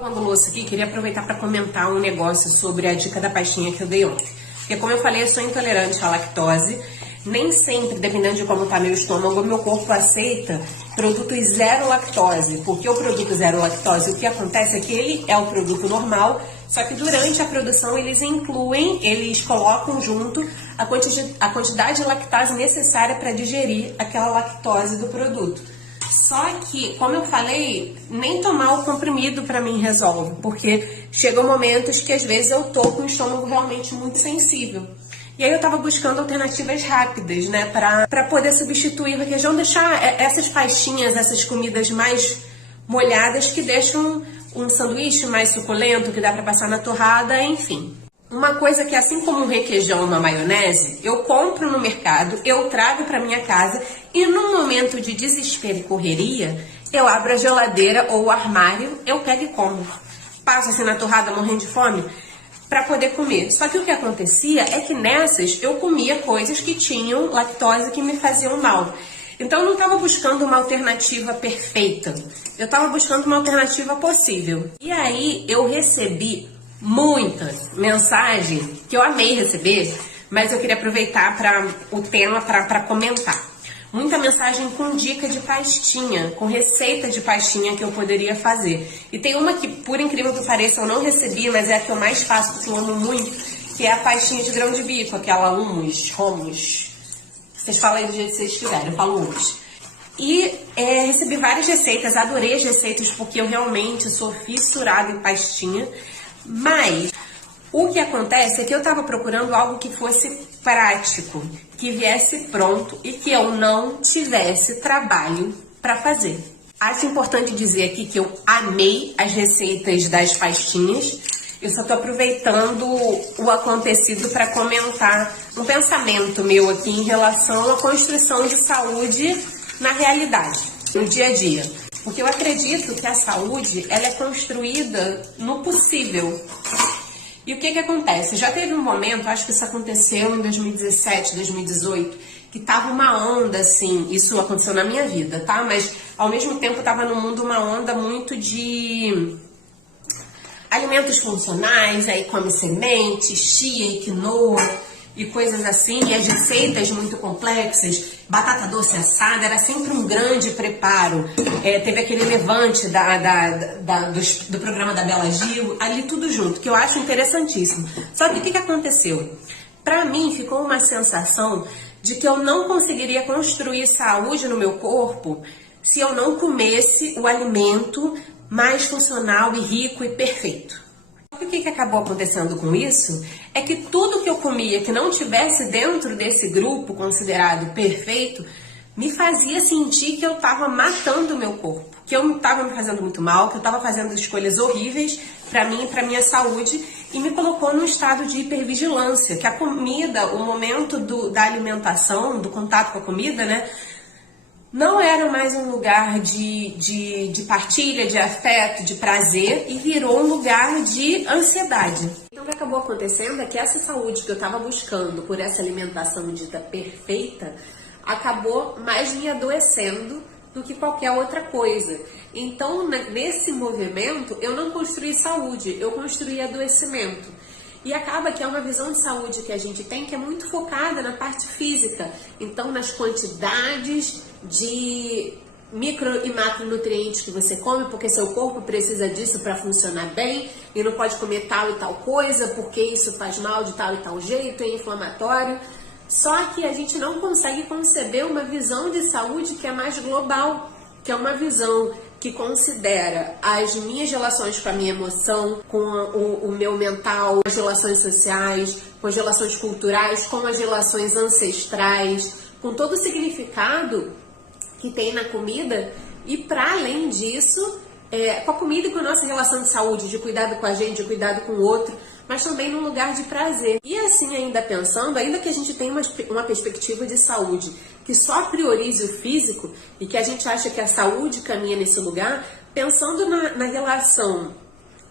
Lavando louça aqui, queria aproveitar para comentar um negócio sobre a dica da pastinha que eu dei ontem. Porque como eu falei, eu sou intolerante à lactose. Nem sempre, dependendo de como está meu estômago, meu corpo aceita produtos zero lactose. Porque o produto zero lactose, o que acontece é que ele é o produto normal, só que durante a produção eles colocam junto a quantidade de lactase necessária para digerir aquela lactose do produto. Só que, como eu falei, nem tomar o comprimido pra mim resolve, porque chegam momentos que às vezes eu tô com o estômago realmente muito sensível. E aí eu tava buscando alternativas rápidas, né, pra poder substituir o requeijão, deixar essas pastinhas, essas comidas mais molhadas que deixam um sanduíche mais suculento, que dá pra passar na torrada, enfim. Uma coisa que, assim como um requeijão, uma maionese, eu compro no mercado, eu trago para minha casa e num momento de desespero e correria, eu abro a geladeira ou o armário, eu pego e como. Passo assim na torrada morrendo de fome para poder comer. Só que o que acontecia é que nessas eu comia coisas que tinham lactose que me faziam mal. Então eu não estava buscando uma alternativa perfeita, eu estava buscando uma alternativa possível. E aí eu recebi muitas mensagens que eu amei receber, mas eu queria aproveitar o tema para comentar. Muita mensagem com dica de pastinha, com receita de pastinha que eu poderia fazer. E tem uma que, por incrível que pareça, eu não recebi, mas é a que eu mais faço, porque eu amo muito, que é a pastinha de grão de bico, aquela hummus. Vocês falam aí do jeito que vocês quiserem, eu falo hummus. E recebi várias receitas, adorei as receitas, porque eu realmente sou fissurada em pastinha. Mas o que acontece é que eu estava procurando algo que fosse prático, que viesse pronto e que eu não tivesse trabalho para fazer. Acho importante dizer aqui que eu amei as receitas das pastinhas. Eu só estou aproveitando o acontecido para comentar um pensamento meu aqui em relação à construção de saúde na realidade, no dia a dia. Porque eu acredito que a saúde, ela é construída no possível. E o que acontece? Já teve um momento, acho que isso aconteceu em 2017, 2018, que tava uma onda assim, isso aconteceu na minha vida, tá? Mas ao mesmo tempo tava no mundo uma onda muito de alimentos funcionais, aí come semente, chia e quinoa e coisas assim, e as receitas muito complexas, batata doce assada, era sempre um grande preparo. Teve aquele levante do programa da Bela Gil, ali tudo junto, que eu acho interessantíssimo. Só que o que aconteceu? Pra mim ficou uma sensação de que eu não conseguiria construir saúde no meu corpo se eu não comesse o alimento mais funcional e rico e perfeito. O que acabou acontecendo com isso é que tudo que eu comia que não tivesse dentro desse grupo considerado perfeito me fazia sentir que eu estava matando o meu corpo, que eu estava me fazendo muito mal, que eu estava fazendo escolhas horríveis para mim e para minha saúde e me colocou num estado de hipervigilância, que a comida, o momento da alimentação, do contato com a comida, né? Não era mais um lugar de partilha, de afeto, de prazer e virou um lugar de ansiedade. Então o que acabou acontecendo é que essa saúde que eu estava buscando por essa alimentação dita perfeita acabou mais me adoecendo do que qualquer outra coisa. Então nesse movimento eu não construí saúde, eu construí adoecimento. E acaba que é uma visão de saúde que a gente tem que é muito focada na parte física. Então, nas quantidades de micro e macronutrientes que você come, porque seu corpo precisa disso para funcionar bem e não pode comer tal e tal coisa, porque isso faz mal de tal e tal jeito, é inflamatório. Só que a gente não consegue conceber uma visão de saúde que é mais global, que é uma visão que considera as minhas relações com a minha emoção, com o meu mental, as relações sociais, com as relações culturais, com as relações ancestrais, com todo o significado que tem na comida e, para além disso, com a comida e com a nossa relação de saúde, de cuidado com a gente, de cuidado com o outro, mas também num lugar de prazer. E assim, ainda pensando, ainda que a gente tenha uma perspectiva de saúde que só priorize o físico e que a gente acha que a saúde caminha nesse lugar, pensando na relação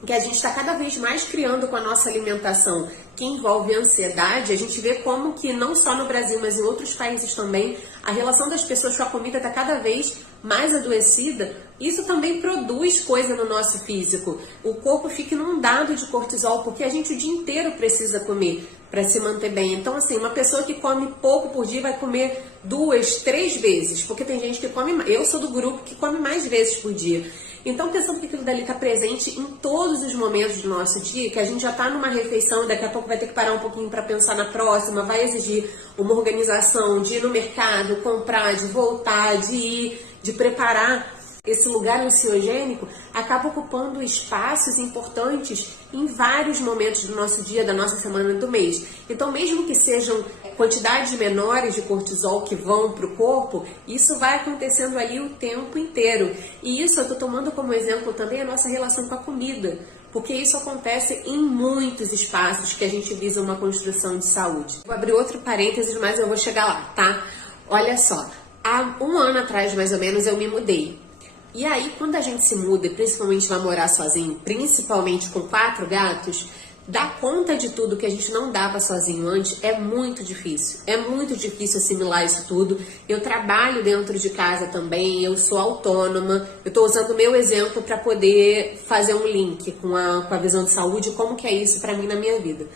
que a gente está cada vez mais criando com a nossa alimentação, que envolve ansiedade, a gente vê como que não só no Brasil, mas em outros países também, a relação das pessoas com a comida está cada vez mais adoecida, isso também produz coisa no nosso físico. O corpo fica inundado de cortisol, porque a gente o dia inteiro precisa comer para se manter bem. Então, assim, uma pessoa que come pouco por dia vai comer 2, 3 vezes, porque tem gente que come, eu sou do grupo que come mais vezes por dia. Então, pensando que aquilo dali está presente em todos os momentos do nosso dia, que a gente já está numa refeição e daqui a pouco vai ter que parar um pouquinho para pensar na próxima, vai exigir uma organização de ir no mercado, comprar, de voltar, de ir, de preparar. Esse lugar ansiogênico acaba ocupando espaços importantes em vários momentos do nosso dia, da nossa semana e do mês. Então, mesmo que sejam quantidades menores de cortisol que vão para o corpo, isso vai acontecendo ali o tempo inteiro. E isso eu estou tomando como exemplo também a nossa relação com a comida, porque isso acontece em muitos espaços que a gente visa uma construção de saúde. Vou abrir outro parênteses, mas eu vou chegar lá, tá? Olha só, há 1 ano atrás, mais ou menos, eu me mudei. E aí, quando a gente se muda, e principalmente vai morar sozinho, principalmente com 4 gatos, dar conta de tudo que a gente não dava sozinho antes é muito difícil. É muito difícil assimilar isso tudo. Eu trabalho dentro de casa também, eu sou autônoma. Eu estou usando o meu exemplo para poder fazer um link com a visão de saúde, como que é isso para mim na minha vida.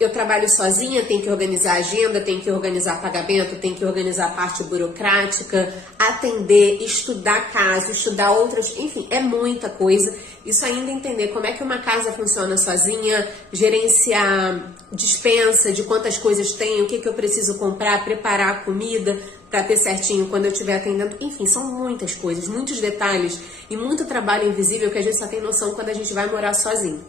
Eu trabalho sozinha, tenho que organizar a agenda, tenho que organizar pagamento, tenho que organizar a parte burocrática, atender, estudar caso, estudar outras, enfim, é muita coisa. Isso ainda entender como é que uma casa funciona sozinha, gerenciar dispensa, de quantas coisas tem, o que eu preciso comprar, preparar a comida para ter certinho quando eu estiver atendendo. Enfim, são muitas coisas, muitos detalhes e muito trabalho invisível que a gente só tem noção quando a gente vai morar sozinho.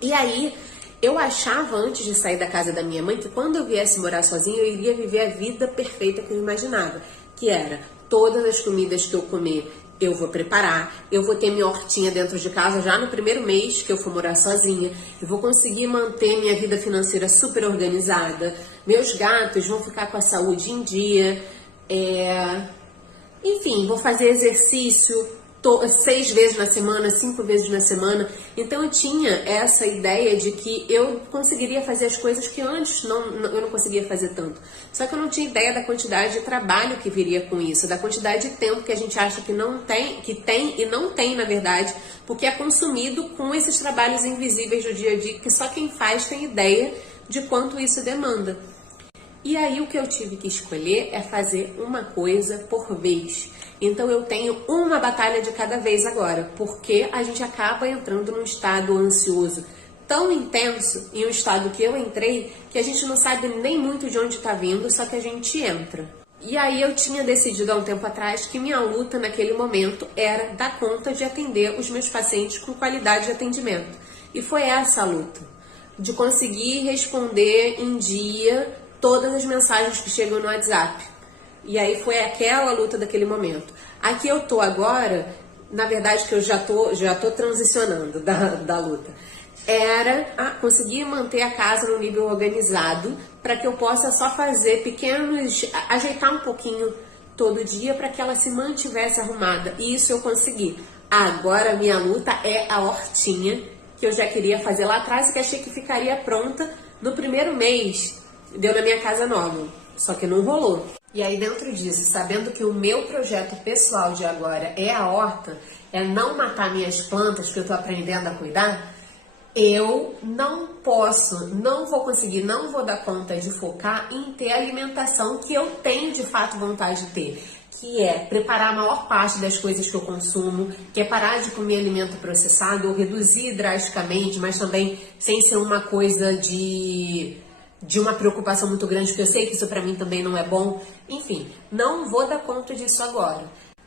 E aí, eu achava antes de sair da casa da minha mãe que quando eu viesse morar sozinha eu iria viver a vida perfeita que eu imaginava, que era todas as comidas que eu comer eu vou preparar, eu vou ter minha hortinha dentro de casa já no primeiro mês que eu for morar sozinha, eu vou conseguir manter minha vida financeira super organizada, meus gatos vão ficar com a saúde em dia, enfim, vou fazer exercício 6 vezes na semana, 5 vezes na semana. Então eu tinha essa ideia de que eu conseguiria fazer as coisas que antes eu não conseguia fazer tanto. Só que eu não tinha ideia da quantidade de trabalho que viria com isso, da quantidade de tempo que a gente acha que não tem, que tem e não tem na verdade, porque é consumido com esses trabalhos invisíveis do dia a dia que só quem faz tem ideia de quanto isso demanda. E aí o que eu tive que escolher é fazer uma coisa por vez. Então eu tenho uma batalha de cada vez agora, porque a gente acaba entrando num estado ansioso tão intenso, em um estado que eu entrei, que a gente não sabe nem muito de onde está vindo, só que a gente entra. E aí eu tinha decidido há um tempo atrás que minha luta naquele momento era dar conta de atender os meus pacientes com qualidade de atendimento. E foi essa a luta, de conseguir responder em dia todas as mensagens que chegam no WhatsApp. E aí foi aquela luta daquele momento. Aqui eu tô agora, na verdade que eu já tô transicionando da luta, era conseguir manter a casa no nível organizado para que eu possa só fazer ajeitar um pouquinho todo dia para que ela se mantivesse arrumada. E isso eu consegui. Agora a minha luta é a hortinha, que eu já queria fazer lá atrás e que achei que ficaria pronta no primeiro mês. Deu na minha casa nova, só que não rolou. E aí dentro disso, sabendo que o meu projeto pessoal de agora é a horta, é não matar minhas plantas que eu tô aprendendo a cuidar, eu não posso, não vou conseguir, não vou dar conta de focar em ter a alimentação que eu tenho de fato vontade de ter, que é preparar a maior parte das coisas que eu consumo, que é parar de comer alimento processado ou reduzir drasticamente, mas também sem ser uma coisa de uma preocupação muito grande, porque eu sei que isso pra mim também não é bom. Enfim, não vou dar conta disso agora.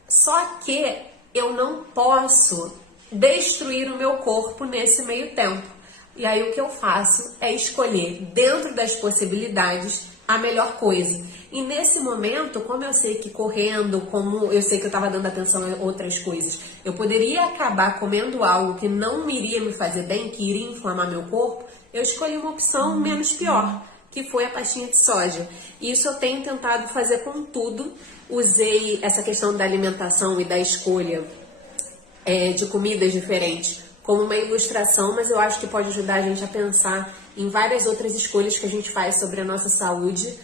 Só que eu não posso destruir o meu corpo nesse meio tempo. E aí o que eu faço é escolher, dentro das possibilidades, a melhor coisa. E nesse momento, como eu sei que correndo, como eu sei que eu estava dando atenção a outras coisas, eu poderia acabar comendo algo que não iria me fazer bem, que iria inflamar meu corpo, eu escolhi uma opção menos pior, que foi a pastinha de soja. E isso eu tenho tentado fazer com tudo. Usei essa questão da alimentação e da escolha de comidas diferentes como uma ilustração, mas eu acho que pode ajudar a gente a pensar em várias outras escolhas que a gente faz sobre a nossa saúde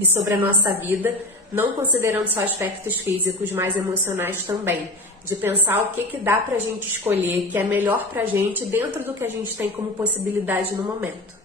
e sobre a nossa vida, não considerando só aspectos físicos, mas emocionais também. De pensar o que dá pra gente escolher, que é melhor pra gente dentro do que a gente tem como possibilidade no momento.